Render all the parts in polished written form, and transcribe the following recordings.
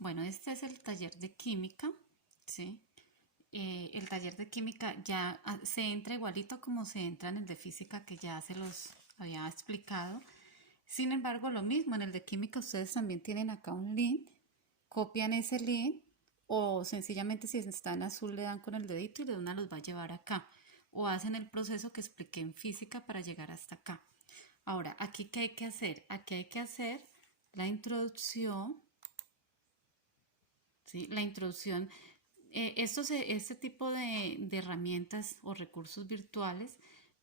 Bueno, este es el taller de química, ¿sí? El taller de química ya se entra igualito como se entra en el de física que ya se los había explicado. Sin embargo, lo mismo, en el de química ustedes también tienen acá un link, copian ese link o sencillamente si está en azul le dan con el dedito y de una los va a llevar acá. O hacen el proceso que expliqué en física para llegar hasta acá. Ahora, aquí ¿qué hay que hacer? Aquí hay que hacer la introducción. ¿Sí? La introducción, este tipo de herramientas o recursos virtuales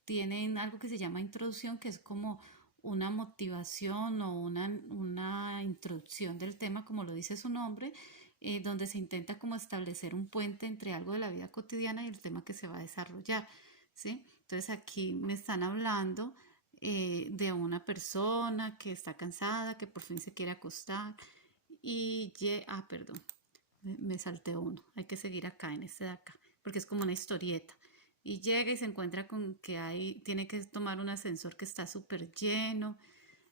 tienen algo que se llama introducción, que es como una motivación o una introducción del tema, como lo dice su nombre, donde se intenta como establecer un puente entre algo de la vida cotidiana y el tema que se va a desarrollar, ¿sí? Entonces aquí me están hablando de una persona que está cansada, que por fin se quiere acostar perdón, me salté uno, hay que seguir acá en este de acá, porque es como una historieta. Y llega y se encuentra con que tiene que tomar un ascensor que está súper lleno.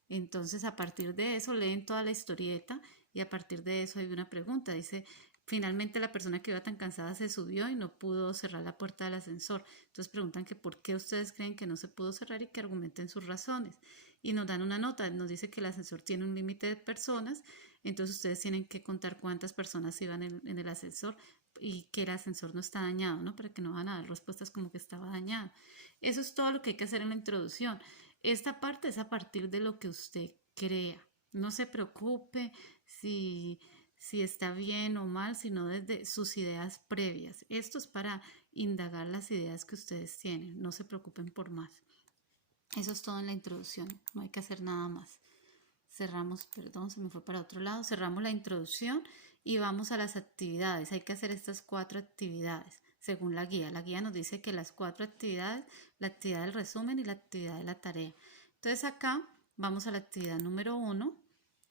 Entonces a partir de eso leen toda la historieta y a partir de eso hay una pregunta. Dice, finalmente la persona que iba tan cansada se subió y no pudo cerrar la puerta del ascensor. Entonces preguntan que por qué ustedes creen que no se pudo cerrar y que argumenten sus razones. Y nos dan una nota, nos dice que el ascensor tiene un límite de personas, entonces ustedes tienen que contar cuántas personas iban en el ascensor y que el ascensor no está dañado, ¿no? Para que no van a dar respuestas como que estaba dañado. Eso es todo lo que hay que hacer en la introducción. Esta parte es a partir de lo que usted crea. No se preocupe si está bien o mal, sino desde sus ideas previas. Esto es para indagar las ideas que ustedes tienen. No se preocupen por más. Eso es todo en la introducción. No hay que hacer nada más. Cerramos, perdón, se me fue para otro lado. Cerramos la introducción y vamos a las actividades. Hay que hacer estas 4 actividades según la guía. La guía nos dice que las 4 actividades, la actividad del resumen y la actividad de la tarea. Entonces acá vamos a la actividad número 1.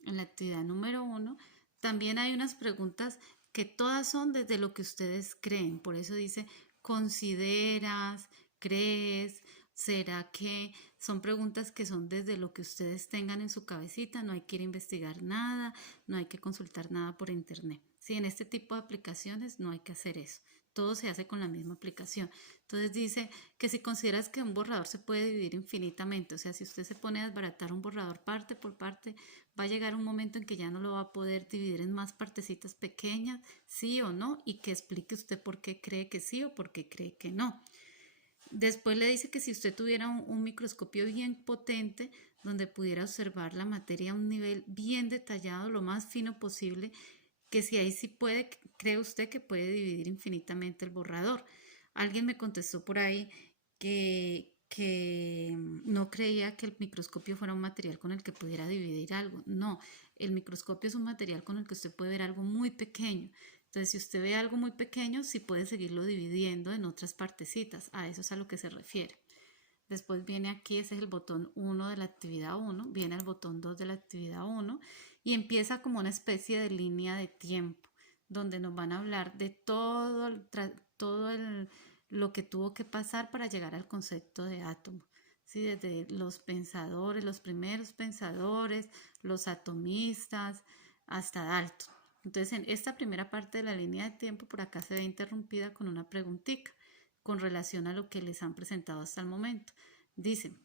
En la actividad número 1 también hay unas preguntas que todas son desde lo que ustedes creen. Por eso dice, ¿consideras? ¿Crees? ¿Será que? Son preguntas que son desde lo que ustedes tengan en su cabecita, no hay que ir a investigar nada, no hay que consultar nada por internet. Sí, en este tipo de aplicaciones no hay que hacer eso. Todo se hace con la misma aplicación. Entonces dice que si consideras que un borrador se puede dividir infinitamente, o sea, si usted se pone a desbaratar un borrador parte por parte, va a llegar un momento en que ya no lo va a poder dividir en más partecitas pequeñas, sí o no, y que explique usted por qué cree que sí o por qué cree que no. Después le dice que si usted tuviera un microscopio bien potente, donde pudiera observar la materia a un nivel bien detallado, lo más fino posible, que si ahí sí puede, cree usted que puede dividir infinitamente el borrador. Alguien me contestó por ahí que no creía que el microscopio fuera un material con el que pudiera dividir algo. No, el microscopio es un material con el que usted puede ver algo muy pequeño. Entonces, si usted ve algo muy pequeño, sí puede seguirlo dividiendo en otras partecitas. A eso es a lo que se refiere. Después viene aquí, ese es el botón 1 de la actividad 1, viene el botón 2 de la actividad 1 y empieza como una especie de línea de tiempo, donde nos van a hablar de lo que tuvo que pasar para llegar al concepto de átomo. ¿Sí? Desde los pensadores, los primeros pensadores, los atomistas, hasta Dalton. Entonces, en esta primera parte de la línea de tiempo, por acá se ve interrumpida con una preguntita con relación a lo que les han presentado hasta el momento. Dicen,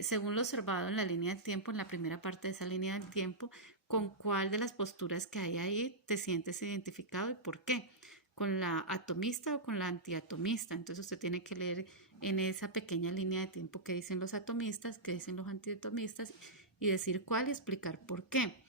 según lo observado en la línea de tiempo, en la primera parte de esa línea del tiempo, ¿con cuál de las posturas que hay ahí te sientes identificado y por qué? ¿Con la atomista o con la antiatomista? Entonces usted tiene que leer en esa pequeña línea de tiempo qué dicen los atomistas, qué dicen los antiatomistas y decir cuál y explicar por qué.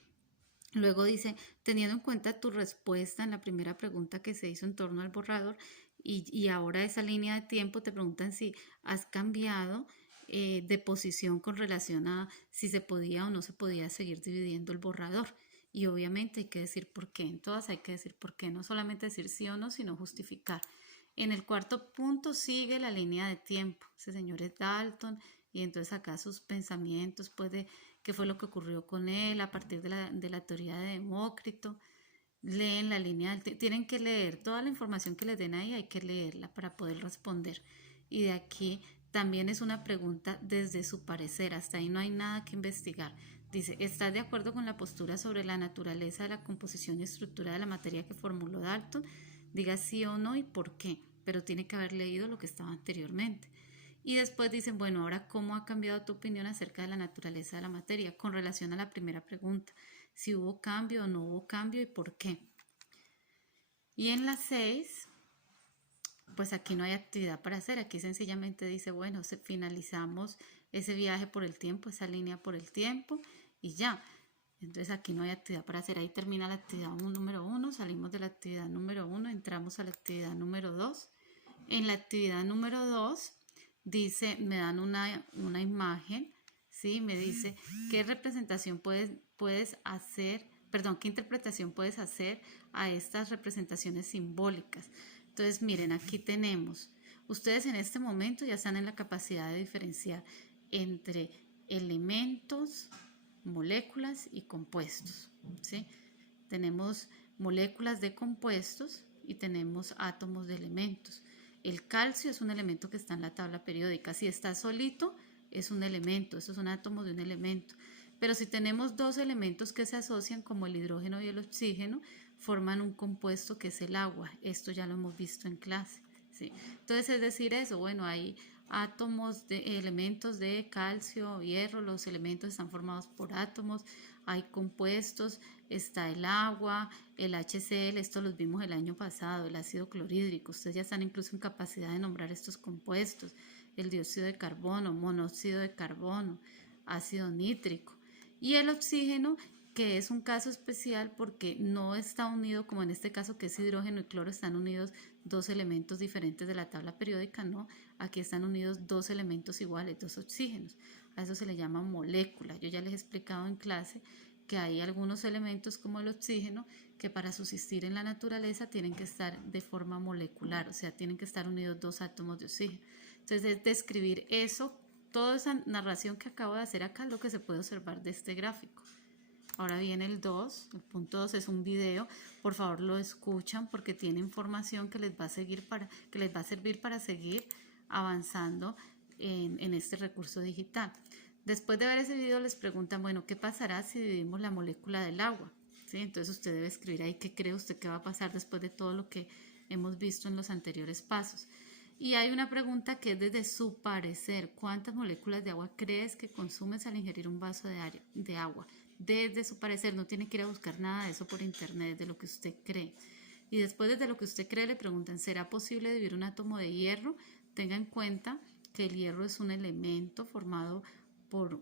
Luego dice, teniendo en cuenta tu respuesta en la primera pregunta que se hizo en torno al borrador y ahora esa línea de tiempo te preguntan si has cambiado de posición con relación a si se podía o no se podía seguir dividiendo el borrador. Y obviamente hay que decir por qué, en todas hay que decir por qué, no solamente decir sí o no, sino justificar. En el cuarto punto sigue la línea de tiempo, ese señor es Dalton, y entonces acá sus pensamientos, puede qué fue lo que ocurrió con él a partir de la teoría de Demócrito. Leen la línea, tienen que leer toda la información que les den ahí, hay que leerla para poder responder. Y de aquí también es una pregunta desde su parecer, hasta ahí no hay nada que investigar. Dice, ¿estás de acuerdo con la postura sobre la naturaleza de la composición y estructura de la materia que formuló Dalton? Diga sí o no y por qué, pero tiene que haber leído lo que estaba anteriormente. Y después dicen, bueno, ahora ¿cómo ha cambiado tu opinión acerca de la naturaleza de la materia con relación a la primera pregunta? Si hubo cambio o no hubo cambio y por qué. Y en la 6, pues aquí no hay actividad para hacer, aquí sencillamente dice, bueno, finalizamos ese viaje por el tiempo, esa línea por el tiempo y ya. Entonces aquí no hay actividad para hacer, ahí termina la actividad número 1, salimos de la actividad número 1, entramos a la actividad número 2. En la actividad número 2 dice, me dan una imagen, ¿sí? Me dice qué representación puedes hacer, perdón, qué interpretación puedes hacer a estas representaciones simbólicas. Entonces, miren, aquí tenemos, ustedes en este momento ya están en la capacidad de diferenciar entre elementos, moléculas y compuestos, ¿sí? Tenemos moléculas de compuestos y tenemos átomos de elementos. El calcio es un elemento que está en la tabla periódica. Si está solito, es un elemento, esos son átomos de un elemento. Pero si tenemos dos elementos que se asocian, como el hidrógeno y el oxígeno, forman un compuesto que es el agua. Esto ya lo hemos visto en clase, ¿sí? Entonces, es decir eso, bueno, hay átomos de elementos de calcio, hierro, los elementos están formados por átomos, hay compuestos, está el agua, el HCl, esto los vimos el año pasado, el ácido clorhídrico, ustedes ya están incluso en capacidad de nombrar estos compuestos, el dióxido de carbono, monóxido de carbono, ácido nítrico y el oxígeno, que es un caso especial porque no está unido, como en este caso que es hidrógeno y cloro, están unidos dos elementos diferentes de la tabla periódica, no, aquí están unidos dos elementos iguales, dos oxígenos, a eso se le llama molécula. Yo ya les he explicado en clase que hay algunos elementos como el oxígeno que para subsistir en la naturaleza tienen que estar de forma molecular, o sea, tienen que estar unidos dos átomos de oxígeno. Entonces, es describir eso, toda esa narración que acabo de hacer acá es lo que se puede observar de este gráfico. Ahora viene el 2, el punto 2 es un video, por favor lo escuchan porque tiene información que les va a servir para seguir avanzando en este recurso digital. Después de ver ese video les preguntan, bueno, ¿qué pasará si dividimos la molécula del agua? ¿Sí? Entonces usted debe escribir ahí qué cree usted que va a pasar después de todo lo que hemos visto en los anteriores pasos. Y hay una pregunta que es desde su parecer, ¿cuántas moléculas de agua crees que consumes al ingerir un vaso de agua? Desde su parecer, no tiene que ir a buscar nada de eso por internet, de lo que usted cree. Y después desde lo que usted cree le preguntan, ¿será posible dividir un átomo de hierro? Tenga en cuenta que el hierro es un elemento formado por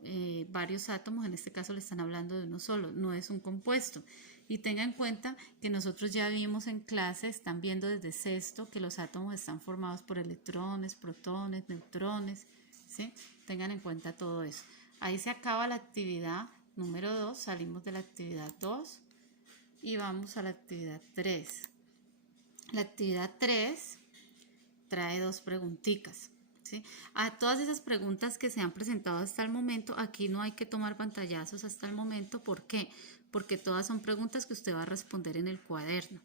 varios átomos, en este caso le están hablando de uno solo, no es un compuesto. Y tenga en cuenta que nosotros ya vimos en clase, están viendo desde sexto, que los átomos están formados por electrones, protones, neutrones, ¿sí? Tengan en cuenta todo eso. Ahí se acaba la actividad número 2, salimos de la actividad 2 y vamos a la actividad 3. La actividad 3 trae dos preguntitas, ¿sí? A todas esas preguntas que se han presentado hasta el momento, aquí no hay que tomar pantallazos hasta el momento. ¿Por qué? Porque todas son preguntas que usted va a responder en el cuaderno.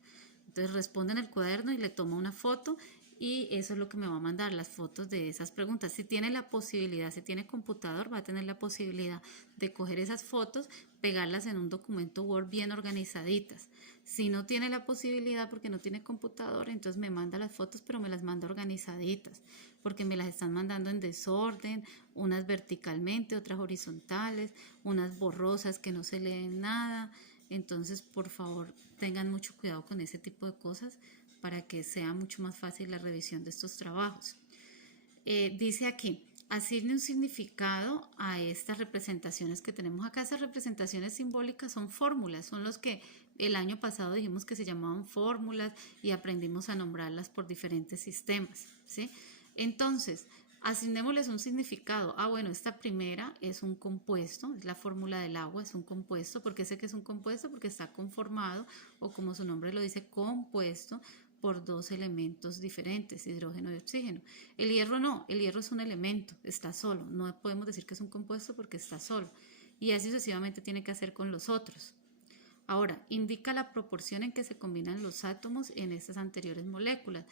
Entonces responde en el cuaderno y le toma una foto y eso es lo que me va a mandar, las fotos de esas preguntas. Si tiene la posibilidad, si tiene computador, va a tener la posibilidad de coger esas fotos, pegarlas en un documento Word bien organizaditas. Si no tiene la posibilidad porque no tiene computador, entonces me manda las fotos, pero me las manda organizaditas, porque me las están mandando en desorden, unas verticalmente, otras horizontales, unas borrosas que no se leen nada. Entonces, por favor, tengan mucho cuidado con ese tipo de cosas para que sea mucho más fácil la revisión de estos trabajos. Dice aquí, asigne un significado a estas representaciones que tenemos acá. Esas representaciones simbólicas son fórmulas, son los que el año pasado dijimos que se llamaban fórmulas y aprendimos a nombrarlas por diferentes sistemas, ¿sí? Entonces, asignémosles un significado. Bueno, esta primera es un compuesto, es la fórmula del agua, es un compuesto. ¿Por qué sé que es un compuesto? Porque está conformado, o como su nombre lo dice, compuesto por dos elementos diferentes, hidrógeno y oxígeno. El hierro no, el hierro es un elemento, está solo, no podemos decir que es un compuesto porque está solo. Y así sucesivamente tiene que hacer con los otros. Ahora, indica la proporción en que se combinan los átomos en estas anteriores moléculas.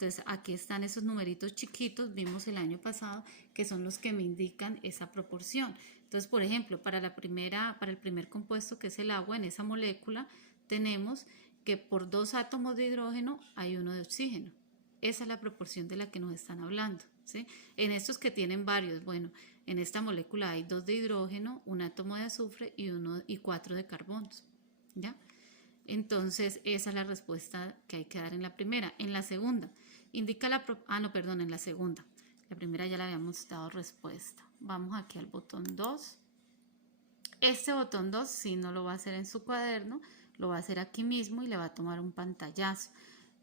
Entonces aquí están esos numeritos chiquitos, vimos el año pasado, que son los que me indican esa proporción. Entonces, por ejemplo, para el primer compuesto, que es el agua, en esa molécula tenemos que por 2 átomos de hidrógeno hay 1 de oxígeno. Esa es la proporción de la que nos están hablando, ¿sí? En estos que tienen varios, bueno, en esta molécula hay 2 de hidrógeno, 1 átomo de azufre y 4 de carbonos, ¿ya? Entonces, esa es la respuesta que hay que dar en la primera. En la segunda, indica en la segunda. La primera ya le habíamos dado respuesta. Vamos aquí al botón 2. Este botón 2 sí no lo va a hacer en su cuaderno, lo va a hacer aquí mismo y le va a tomar un pantallazo.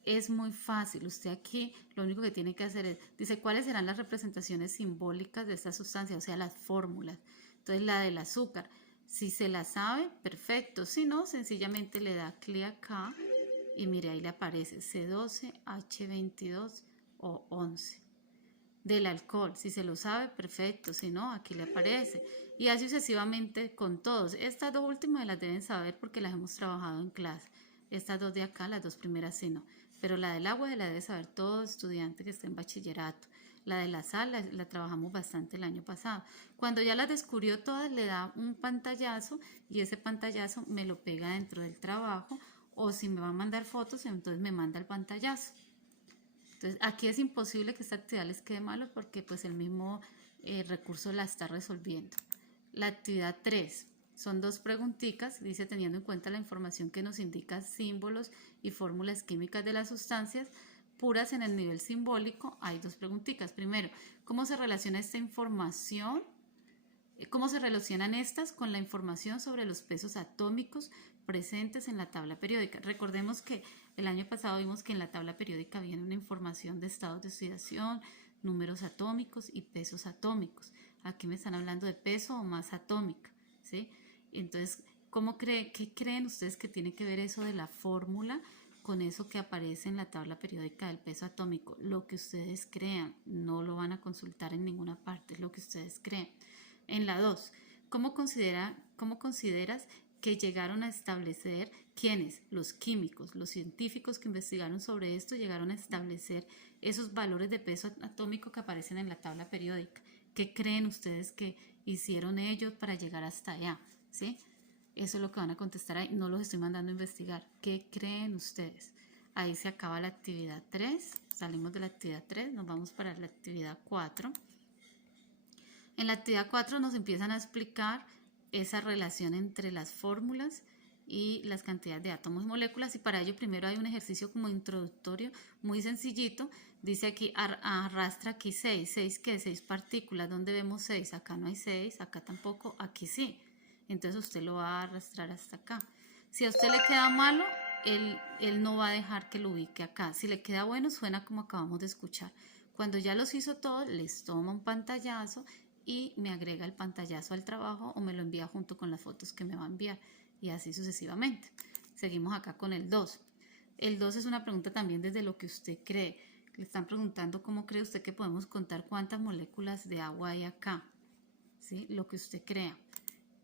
Es muy fácil, usted aquí lo único que tiene que hacer es, dice, ¿cuáles serán las representaciones simbólicas de esta sustancia? O sea, las fórmulas. Entonces, la del azúcar, si se la sabe, perfecto. Si no, sencillamente le da clic acá y mire, ahí le aparece C12, H22 o 11. Del alcohol, si se lo sabe, perfecto. Si no, aquí le aparece. Y así sucesivamente con todos. Estas dos últimas las deben saber porque las hemos trabajado en clase. Estas dos de acá, las dos primeras sí no. Pero la del agua la debe saber todo estudiante que esté en bachillerato. La de la sal la trabajamos bastante el año pasado. Cuando ya las descubrió todas, le da un pantallazo y ese pantallazo me lo pega dentro del trabajo, o si me va a mandar fotos, entonces me manda el pantallazo. Entonces, aquí es imposible que esta actividad les quede malo porque pues el mismo recurso la está resolviendo. La actividad 3 son 2 preguntitas, dice, teniendo en cuenta la información que nos indica símbolos y fórmulas químicas de las sustancias puras en el nivel simbólico, hay 2 preguntitas. Primero, ¿cómo se relaciona esta información? ¿Cómo se relacionan estas con la información sobre los pesos atómicos presentes en la tabla periódica? Recordemos que el año pasado vimos que en la tabla periódica viene una información de estados de oxidación, números atómicos y pesos atómicos. Aquí me están hablando de peso o masa atómica, ¿sí? Entonces, ¿qué creen ustedes que tiene que ver eso de la fórmula con eso que aparece en la tabla periódica del peso atómico? Lo que ustedes crean, no lo van a consultar en ninguna parte, es lo que ustedes creen. En la 2, ¿cómo consideras que llegaron a establecer quiénes? Los químicos, los científicos que investigaron sobre esto llegaron a establecer esos valores de peso atómico que aparecen en la tabla periódica. ¿Qué creen ustedes que hicieron ellos para llegar hasta allá? ¿Sí? Eso es lo que van a contestar ahí. No los estoy mandando a investigar. ¿Qué creen ustedes? Ahí se acaba la actividad 3. Salimos de la actividad 3, nos vamos para la actividad 4. En la actividad 4 nos empiezan a explicar esa relación entre las fórmulas y las cantidades de átomos y moléculas, y para ello primero hay un ejercicio como introductorio muy sencillito. Dice aquí, arrastra aquí 6. ¿6 qué? 6 partículas. ¿Dónde vemos 6? Acá no hay 6, acá tampoco, aquí sí. Entonces usted lo va a arrastrar hasta acá. Si a usted le queda malo, él no va a dejar que lo ubique acá. Si le queda bueno, suena como acabamos de escuchar. Cuando ya los hizo todos, les toma un pantallazo y me agrega el pantallazo al trabajo o me lo envía junto con las fotos que me va a enviar, y así sucesivamente. Seguimos acá con el 2. El 2 es una pregunta también desde lo que usted cree. Le están preguntando cómo cree usted que podemos contar cuántas moléculas de agua hay acá, ¿sí? Lo que usted crea.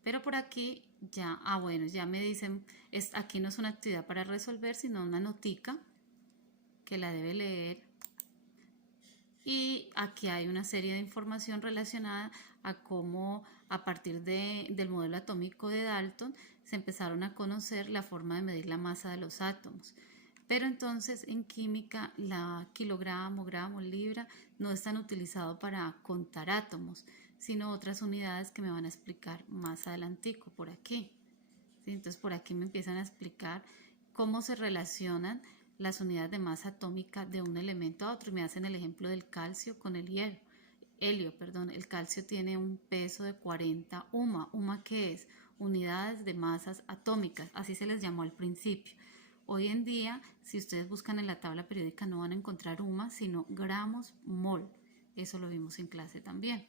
Pero por aquí ya, bueno, ya me dicen, aquí no es una actividad para resolver, sino una notica que la debe leer. Y aquí hay una serie de información relacionada a cómo a partir del modelo atómico de Dalton se empezaron a conocer la forma de medir la masa de los átomos. Pero entonces en química la kilogramo, gramo, libra no es tan utilizado para contar átomos, sino otras unidades que me van a explicar más adelantico por aquí. ¿Sí? Entonces por aquí me empiezan a explicar cómo se relacionan las unidades de masa atómica de un elemento a otro, y me hacen el ejemplo del calcio con el helio. El calcio tiene un peso de 40 UMA. ¿UMA qué es? Unidades de masas atómicas, así se les llamó al principio. Hoy en día, si ustedes buscan en la tabla periódica, no van a encontrar UMA, sino gramos mol. Eso lo vimos en clase también.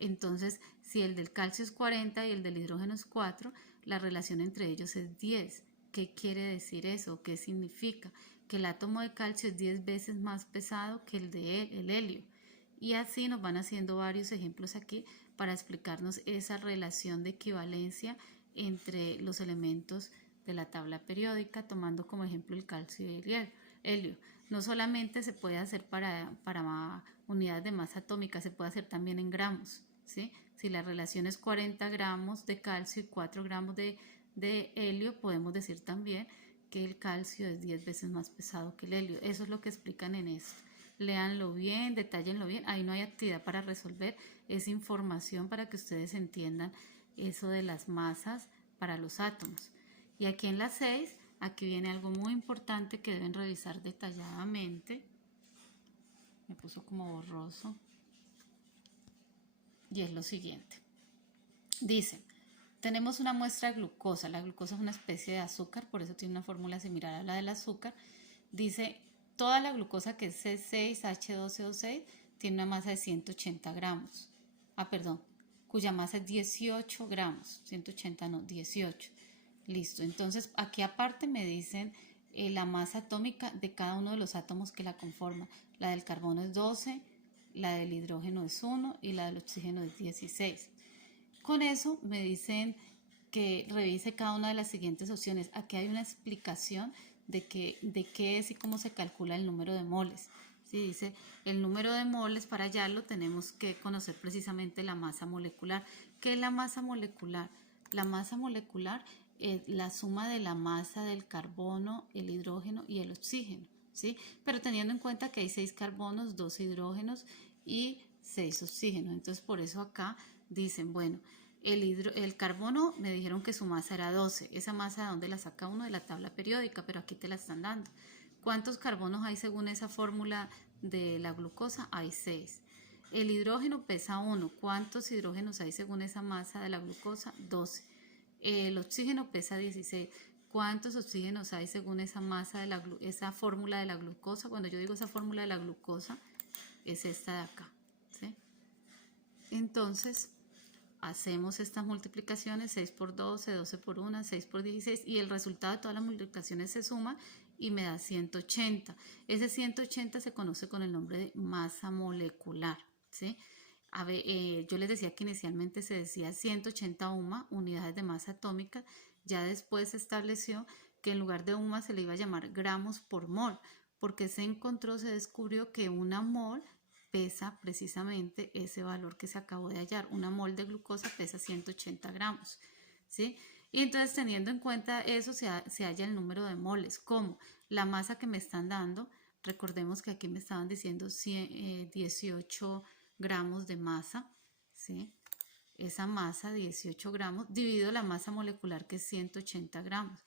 Entonces, si el del calcio es 40 y el del hidrógeno es 4, la relación entre ellos es 10. ¿Qué quiere decir eso? ¿Qué significa? Que el átomo de calcio es 10 veces más pesado que el de el helio. Y así nos van haciendo varios ejemplos aquí para explicarnos esa relación de equivalencia entre los elementos de la tabla periódica, tomando como ejemplo el calcio y el hierro. helio. No solamente se puede hacer para unidades de masa atómica, se puede hacer también en gramos, ¿sí? Si la relación es 40 gramos de calcio y 4 gramos de helio, podemos decir también que el calcio es 10 veces más pesado que el helio. Eso es lo que explican en esto. Léanlo bien, detállenlo bien. Ahí no hay actividad para resolver, es información para que ustedes entiendan eso de las masas para los átomos. Y aquí en la 6, aquí viene algo muy importante que deben revisar detalladamente. Me puso como borroso. Y es lo siguiente. Dice, tenemos una muestra de glucosa. La glucosa es una especie de azúcar, por eso tiene una fórmula similar a la del azúcar. Dice, toda la glucosa que es C6H12O6 tiene una masa de 180 gramos. Cuya masa es 18 gramos. 180 no, 18. Listo, entonces aquí aparte me dicen la masa atómica de cada uno de los átomos que la conforman. La del carbono es 12, la del hidrógeno es 1 y la del oxígeno es 16. Con eso me dicen que revise cada una de las siguientes opciones. Aquí hay una explicación de qué es y cómo se calcula el número de moles. ¿Sí? Dice el número de moles, para hallarlo tenemos que conocer precisamente la masa molecular. ¿Qué es la masa molecular? La masa molecular es la suma de la masa del carbono, el hidrógeno y el oxígeno, ¿sí? Pero teniendo en cuenta que hay 6 carbonos, 2 hidrógenos y 6 oxígenos. Entonces por eso acá dicen, bueno, el carbono me dijeron que su masa era 12. Esa masa, ¿de dónde la saca uno? De la tabla periódica, pero aquí te la están dando. ¿Cuántos carbonos hay según esa fórmula de la glucosa? Hay 6. El hidrógeno pesa 1. ¿Cuántos hidrógenos hay según esa masa de la glucosa? 12. El oxígeno pesa 16. ¿Cuántos oxígenos hay según esa masa de esa fórmula de la glucosa? Cuando yo digo esa fórmula de la glucosa, es esta de acá, ¿sí? Entonces, hacemos estas multiplicaciones, 6 por 12, 12 por 1, 6 por 16, y el resultado de todas las multiplicaciones se suma y me da 180. Ese 180 se conoce con el nombre de masa molecular, ¿sí? A ver, yo les decía que inicialmente se decía 180 UMA, unidades de masa atómica. Ya después se estableció que en lugar de UMA se le iba a llamar gramos por mol, porque se descubrió que una mol pesa precisamente ese valor que se acabó de hallar. Una mol de glucosa pesa 180 gramos, ¿sí? Y entonces, teniendo en cuenta eso, se halla el número de moles. ¿Cómo? La masa que me están dando, recordemos que aquí me estaban diciendo 18 gramos de masa, ¿sí? Esa masa, 18 gramos, dividido la masa molecular, que es 180 gramos.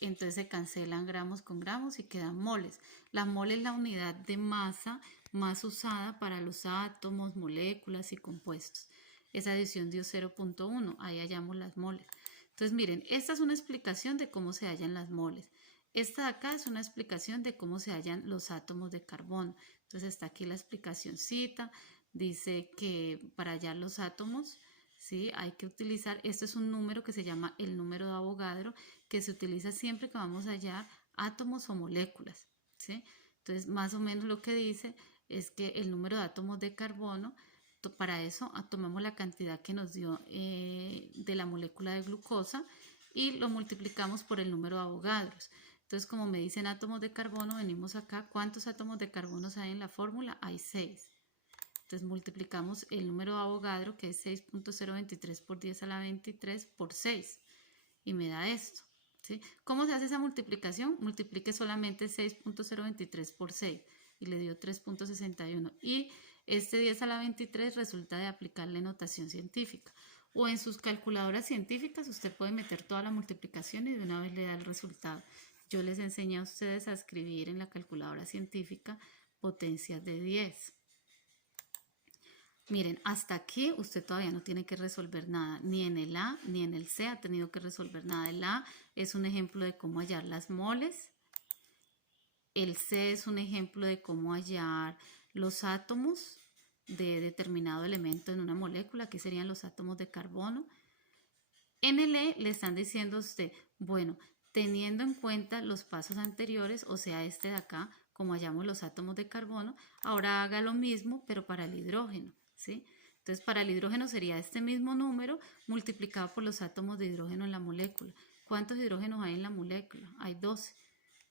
Entonces se cancelan gramos con gramos y quedan moles. La mol es la unidad de masa más usada para los átomos, moléculas y compuestos. Esa adición dio 0.1, ahí hallamos las moles. Entonces miren, esta es una explicación de cómo se hallan las moles. Esta de acá es una explicación de cómo se hallan los átomos de carbono. Entonces está aquí la explicacióncita. Dice que para hallar los átomos, ¿sí? Hay que utilizar, esto es un número que se llama el número de Avogadro, que se utiliza siempre que vamos a hallar átomos o moléculas, ¿sí? Entonces, más o menos lo que dice es que el número de átomos de carbono, para eso tomamos la cantidad que nos dio de la molécula de glucosa y lo multiplicamos por el número de Avogadros. Entonces, como me dicen átomos de carbono, venimos acá. ¿Cuántos átomos de carbono hay en la fórmula? Hay 6. Entonces multiplicamos el número de Avogadro, que es 6.023 por 10 a la 23 por 6, y me da esto, ¿sí? ¿Cómo se hace esa multiplicación? Multiplique solamente 6.023 por 6 y le dio 3.61, y este 10 a la 23 resulta de aplicarle notación científica, o en sus calculadoras científicas usted puede meter toda la multiplicación y de una vez le da el resultado. Yo les enseñé a ustedes a escribir en la calculadora científica potencias de 10. Miren, hasta aquí usted todavía no tiene que resolver nada, ni en el A ni en el C ha tenido que resolver nada. El A es un ejemplo de cómo hallar las moles, el C es un ejemplo de cómo hallar los átomos de determinado elemento en una molécula, que serían los átomos de carbono. En el E le están diciendo a usted, bueno, teniendo en cuenta los pasos anteriores, o sea, este de acá, como hallamos los átomos de carbono, ahora haga lo mismo, pero para el hidrógeno, ¿sí? Entonces, para el hidrógeno sería este mismo número multiplicado por los átomos de hidrógeno en la molécula. ¿Cuántos hidrógenos hay en la molécula? Hay 12.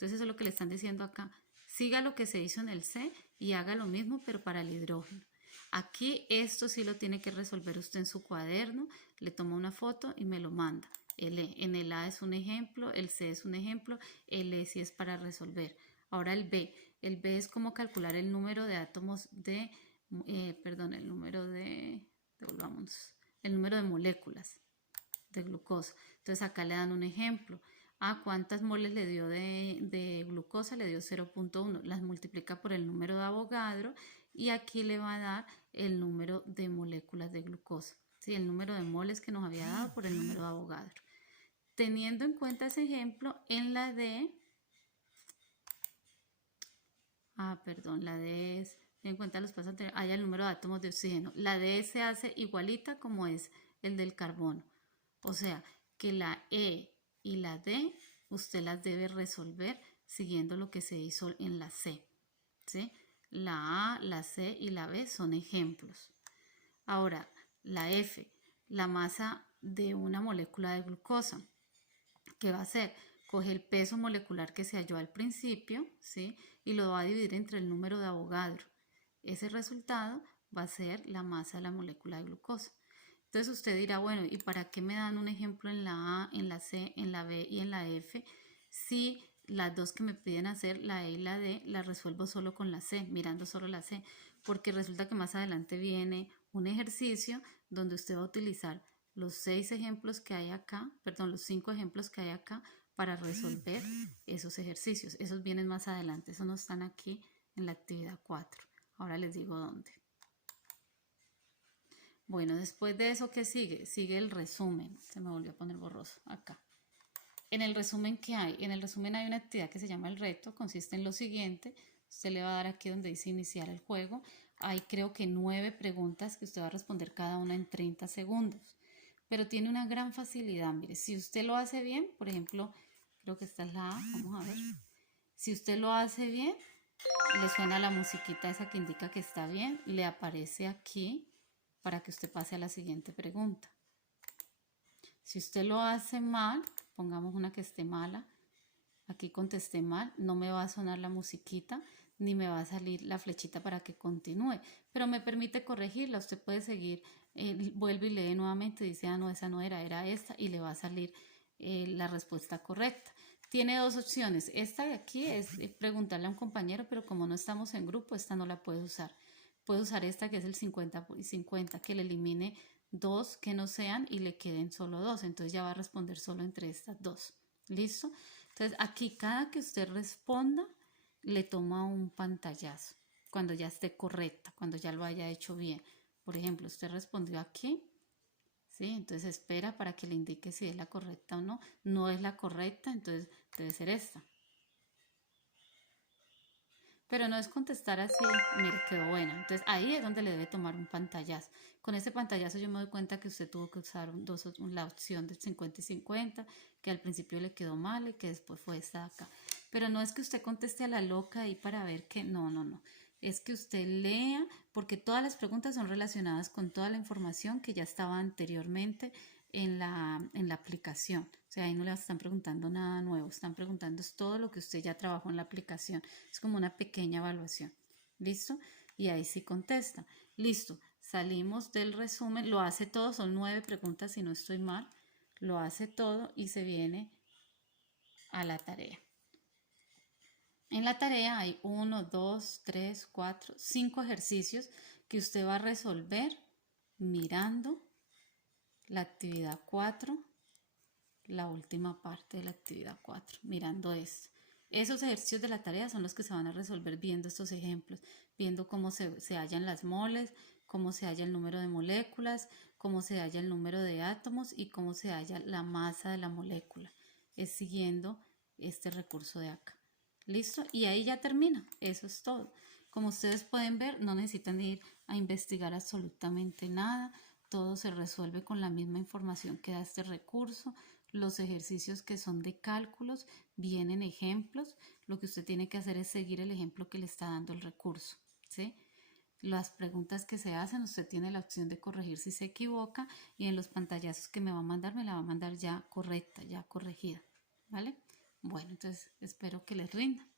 Entonces eso es lo que le están diciendo acá. Siga lo que se hizo en el C y haga lo mismo, pero para el hidrógeno. Aquí esto sí lo tiene que resolver usted en su cuaderno, le toma una foto y me lo manda. En el A es un ejemplo, el C es un ejemplo, el E sí es para resolver. Ahora el B es como calcular el número de átomos de, el número de moléculas de glucosa. Entonces acá le dan un ejemplo. ¿Cuántas moles le dio de glucosa? Le dio 0.1. Las multiplica por el número de Avogadro y aquí le va a dar el número de moléculas de glucosa. ¿Sí? El número de moles que nos había dado por el número de Avogadro. Teniendo en cuenta ese ejemplo, en la D, la D es, ten en cuenta los pasos anteriores, hay el número de átomos de oxígeno. La D se hace igualita como es el del carbono. O sea, que la E y la D usted las debe resolver siguiendo lo que se hizo en la C. ¿Sí? La A, la C y la B son ejemplos. Ahora, la F, la masa de una molécula de glucosa. ¿Qué va a hacer? Coge el peso molecular que se halló al principio, ¿sí? Y lo va a dividir entre el número de Avogadro. Ese resultado va a ser la masa de la molécula de glucosa. Entonces usted dirá, bueno, ¿y para qué me dan un ejemplo en la A, en la C, en la B y en la F? Si las dos que me piden hacer, la E y la D, las resuelvo solo con la C, mirando solo la C, porque resulta que más adelante viene un ejercicio donde usted va a utilizar los 6 ejemplos que hay acá, los 5 ejemplos que hay acá para resolver esos ejercicios. Esos vienen más adelante, esos no están aquí en la actividad 4. Ahora les digo dónde. Bueno, después de eso, ¿qué sigue? Sigue el resumen. Se me volvió a poner borroso acá. En el resumen, ¿qué hay? En el resumen hay una actividad que se llama el reto. Consiste en lo siguiente. Usted le va a dar aquí donde dice iniciar el juego. Hay creo que 9 preguntas que usted va a responder cada una en 30 segundos. Pero tiene una gran facilidad. Mire, si usted lo hace bien, por ejemplo, creo que esta es la A. Vamos a ver. Si usted lo hace bien, le suena la musiquita esa que indica que está bien. Le aparece aquí para que usted pase a la siguiente pregunta. Si usted lo hace mal, pongamos una que esté mala, aquí contesté mal, no me va a sonar la musiquita ni me va a salir la flechita para que continúe, pero me permite corregirla. Usted puede seguir, vuelve y lee nuevamente, dice, no, esa no era, era esta, y le va a salir la respuesta correcta. Tiene dos opciones. Esta de aquí es preguntarle a un compañero, pero como no estamos en grupo, esta no la puede usar. Puede usar esta que es el 50 y 50, que le elimine 2 que no sean y le queden solo 2. Entonces ya va a responder solo entre estas 2. ¿Listo? Entonces aquí cada que usted responda, le toma un pantallazo cuando ya esté correcta, cuando ya lo haya hecho bien. Por ejemplo, usted respondió aquí, ¿sí? Entonces espera para que le indique si es la correcta o no. No es la correcta, entonces debe ser esta. Pero no es contestar así, mire, quedó buena. Entonces ahí es donde le debe tomar un pantallazo. Con ese pantallazo yo me doy cuenta que usted tuvo que usar la opción del 50 y 50, que al principio le quedó mal y que después fue esta de acá. Pero no es que usted conteste a la loca ahí para ver que no. Es que usted lea, porque todas las preguntas son relacionadas con toda la información que ya estaba anteriormente en la aplicación. O sea, ahí no le están preguntando nada nuevo, están preguntando todo lo que usted ya trabajó en la aplicación. Es como una pequeña evaluación. ¿Listo? Y ahí sí contesta. Listo, salimos del resumen, lo hace todo, son 9 preguntas si no estoy mal, lo hace todo y se viene a la tarea. En la tarea hay 1, 2, 3, 4, 5 ejercicios que usted va a resolver mirando la actividad 4, la última parte de la actividad 4, mirando esto. Esos ejercicios de la tarea son los que se van a resolver viendo estos ejemplos, viendo cómo se hallan las moles, cómo se halla el número de moléculas, cómo se halla el número de átomos y cómo se halla la masa de la molécula. Es siguiendo este recurso de acá. ¿Listo? Y ahí ya termina. Eso es todo. Como ustedes pueden ver, no necesitan ir a investigar absolutamente nada. Todo se resuelve con la misma información que da este recurso. Los ejercicios que son de cálculos vienen ejemplos. Lo que usted tiene que hacer es seguir el ejemplo que le está dando el recurso, ¿sí? Las preguntas que se hacen, usted tiene la opción de corregir si se equivoca y en los pantallazos que me va a mandar, me la va a mandar ya correcta, ya corregida, ¿vale? Bueno, entonces espero que les rinda.